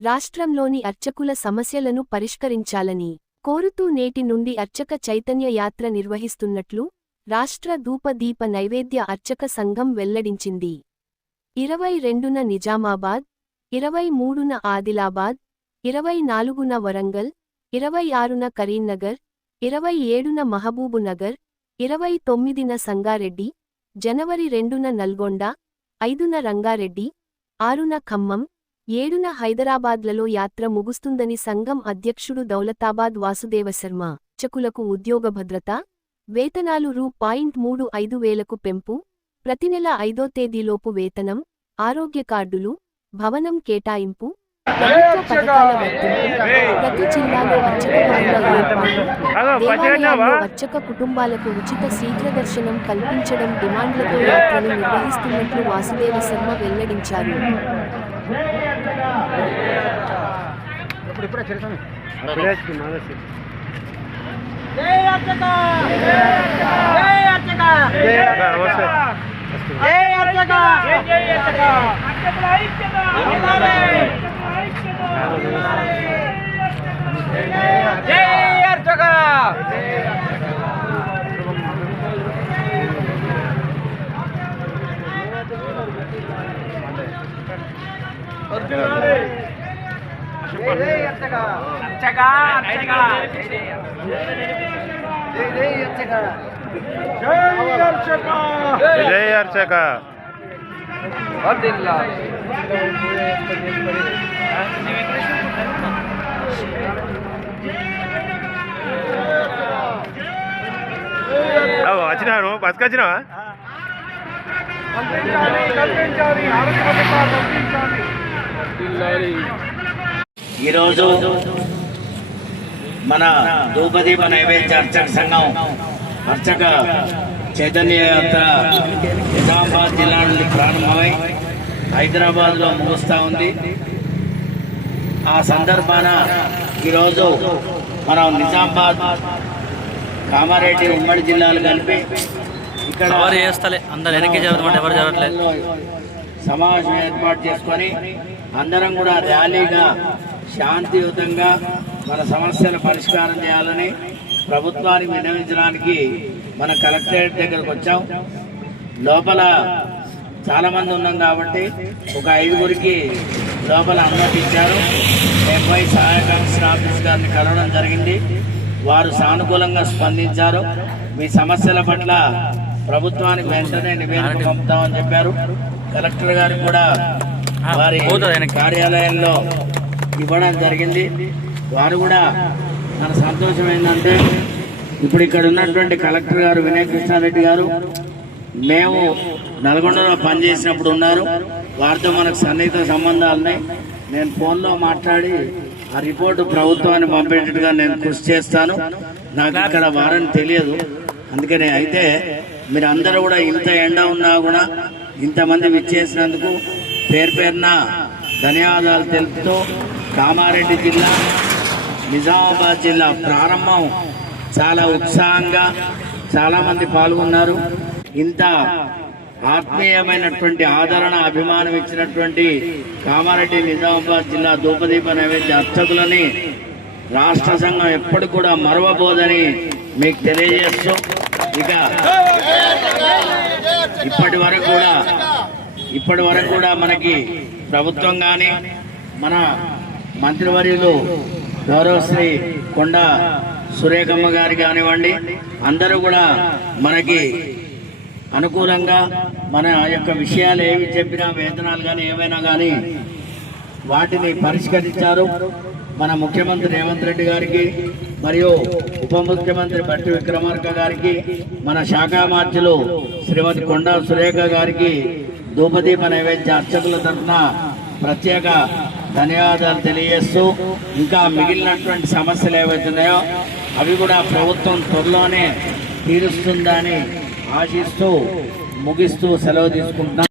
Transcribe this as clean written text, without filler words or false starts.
రాష్ట్రంలోని అర్చకుల సమస్యలను పరిష్కరించాలని కోరుతూ నేటి నుండి అర్చక చైతన్య యాత్ర నిర్వహిస్తున్నట్లు రాష్ట్ర ధూప దీప నైవేద్య అర్చక సంఘం వెల్లడించింది. 22న నిజామాబాద్, 23న ఆదిలాబాద్, 24న వరంగల్, 26న కరీంనగర్, 27న మహబూబునగర్, 29న సంగారెడ్డి, జనవరి 2న నల్గొండ, 5న రంగారెడ్డి, 6న ఖమ్మం, 7న హైదరాబాద్లలో యాత్ర ముగుస్తుందని సంఘం అధ్యక్షుడు దౌలతాబాద్ వాసుదేవశర్మ అర్చకులకు ఉద్యోగ భద్రత, వేతనాలు రూ.35,000కు పెంపు, ప్రతినెల 5వ తేదీలోపు వేతనం, ఆరోగ్య కార్డులు, భవనం కేటాయింపు, ప్రభుత్వ పథకాల వర్తింపు, ప్రతి జిల్లాలో అర్చక భవనాల ఏర్పాటు, దేవాలయాల్లో అర్చక కుటుంబాలకు ఉచిత శీఘ్రదర్శనం కల్పించడం డిమాండ్లతో యాత్రను నిర్వహిస్తున్నట్లు వాసుదేవశర్మ వెల్లడించారు. వచ్చినాను బస్కి వచ్చినావా? ఈరోజు మన ధూపదీప నైవేద్య అర్చక సంఘం అర్చక చైతన్య యాత్ర నిజామాబాద్ జిల్లా నుండి ప్రారంభమై హైదరాబాద్లో ముగుస్తూ ఉంది. ఆ సందర్భాన ఈరోజు మనం నిజామాబాద్, కామారెడ్డి ఉమ్మడి జిల్లాలు కలిపి ఇక్కడ సమావేశం ఏర్పాటు చేసుకొని అందరం కూడా ర్యాలీగా శాంతియుతంగా మన సమస్యల పరిష్కారం చేయాలని ప్రభుత్వానికి విన్నవించడానికి మన కలెక్టరేట్ దగ్గరకు వచ్చాం. లోపల చాలామంది ఉన్నాం కాబట్టి ఒక 5గురికి లోపల అనుమతి ఇచ్చారు. ఎంఐ సహాయ కమిషనర్ ఆఫీస్ గారిని కలవడం జరిగింది. వారు సానుకూలంగా స్పందించారు. మీ సమస్యల పట్ల ప్రభుత్వానికి వెంటనే నివేదిక పంపుతామని చెప్పారు. కలెక్టర్ గారికి కూడా వారి కార్యాలయంలో ఇవ్వడం జరిగింది. వారు కూడా మన సంతోషం ఏంటంటే ఇప్పుడు ఇక్కడ ఉన్నటువంటి కలెక్టర్ గారు వినయ్ కృష్ణారెడ్డి గారు మేము నల్గొండలో పనిచేసినప్పుడు ఉన్నారు. వారితో మనకు సన్నిహిత సంబంధాలున్నాయి. నేను ఫోన్లో మాట్లాడి ఆ రిపోర్టు ప్రభుత్వాన్ని పంపేటట్టుగా నేను కృషి చేస్తాను. నాకు ఇక్కడ వారని తెలియదు. అందుకని అయితే మీరు అందరూ కూడా ఇంత ఎండ ఉన్నా కూడా ఇంతమంది విచ్చేసినందుకు పేరు పేరున ధన్యవాదాలు తెలుపుతూ కామారెడ్డి జిల్లా, నిజామాబాద్ జిల్లా ప్రారంభం చాలా ఉత్సాహంగా చాలామంది పాల్గొన్నారు. ఇంత ఆత్మీయమైనటువంటి ఆదరణ, అభిమానం ఇచ్చినటువంటి కామారెడ్డి, నిజామాబాద్ జిల్లా ధూపదీప నైవేద్య అర్చకులని రాష్ట్ర సంఘం ఎప్పుడు కూడా మరవబోదని మీకు తెలియజేస్తూ, ఇక ఇప్పటి వరకు కూడా మనకి ప్రభుత్వం కానీ మన మంత్రివర్యులు గౌరవశ్రీ కొండా సురేఖమ్మ గారి కానివ్వండి, అందరూ కూడా మనకి అనుకూలంగా మన యొక్క విషయాలు ఏవి చెప్పినా, వేతనాలు కానీ ఏమైనా కానీ వాటిని పరిష్కరించారు. మన ముఖ్యమంత్రి రేవంత్ రెడ్డి గారికి మరియు ఉప ముఖ్యమంత్రి బట్టి విక్రమార్క గారికి, మన శాఖ మార్చులు శ్రీమతి కొండా సురేఖ గారికి ధూపదీప నైవేద్య అర్చకుల తరఫున ప్రత్యేక ధన్యవాదాలు తెలియజేస్తూ, ఇంకా మిగిలినటువంటి సమస్యలు ఏవైతున్నాయో అవి కూడా ప్రభుత్వం త్వరలోనే తీరుస్తుందని ఆశిస్తూ ముగిస్తూ సెలవు తీసుకుంటున్నాం.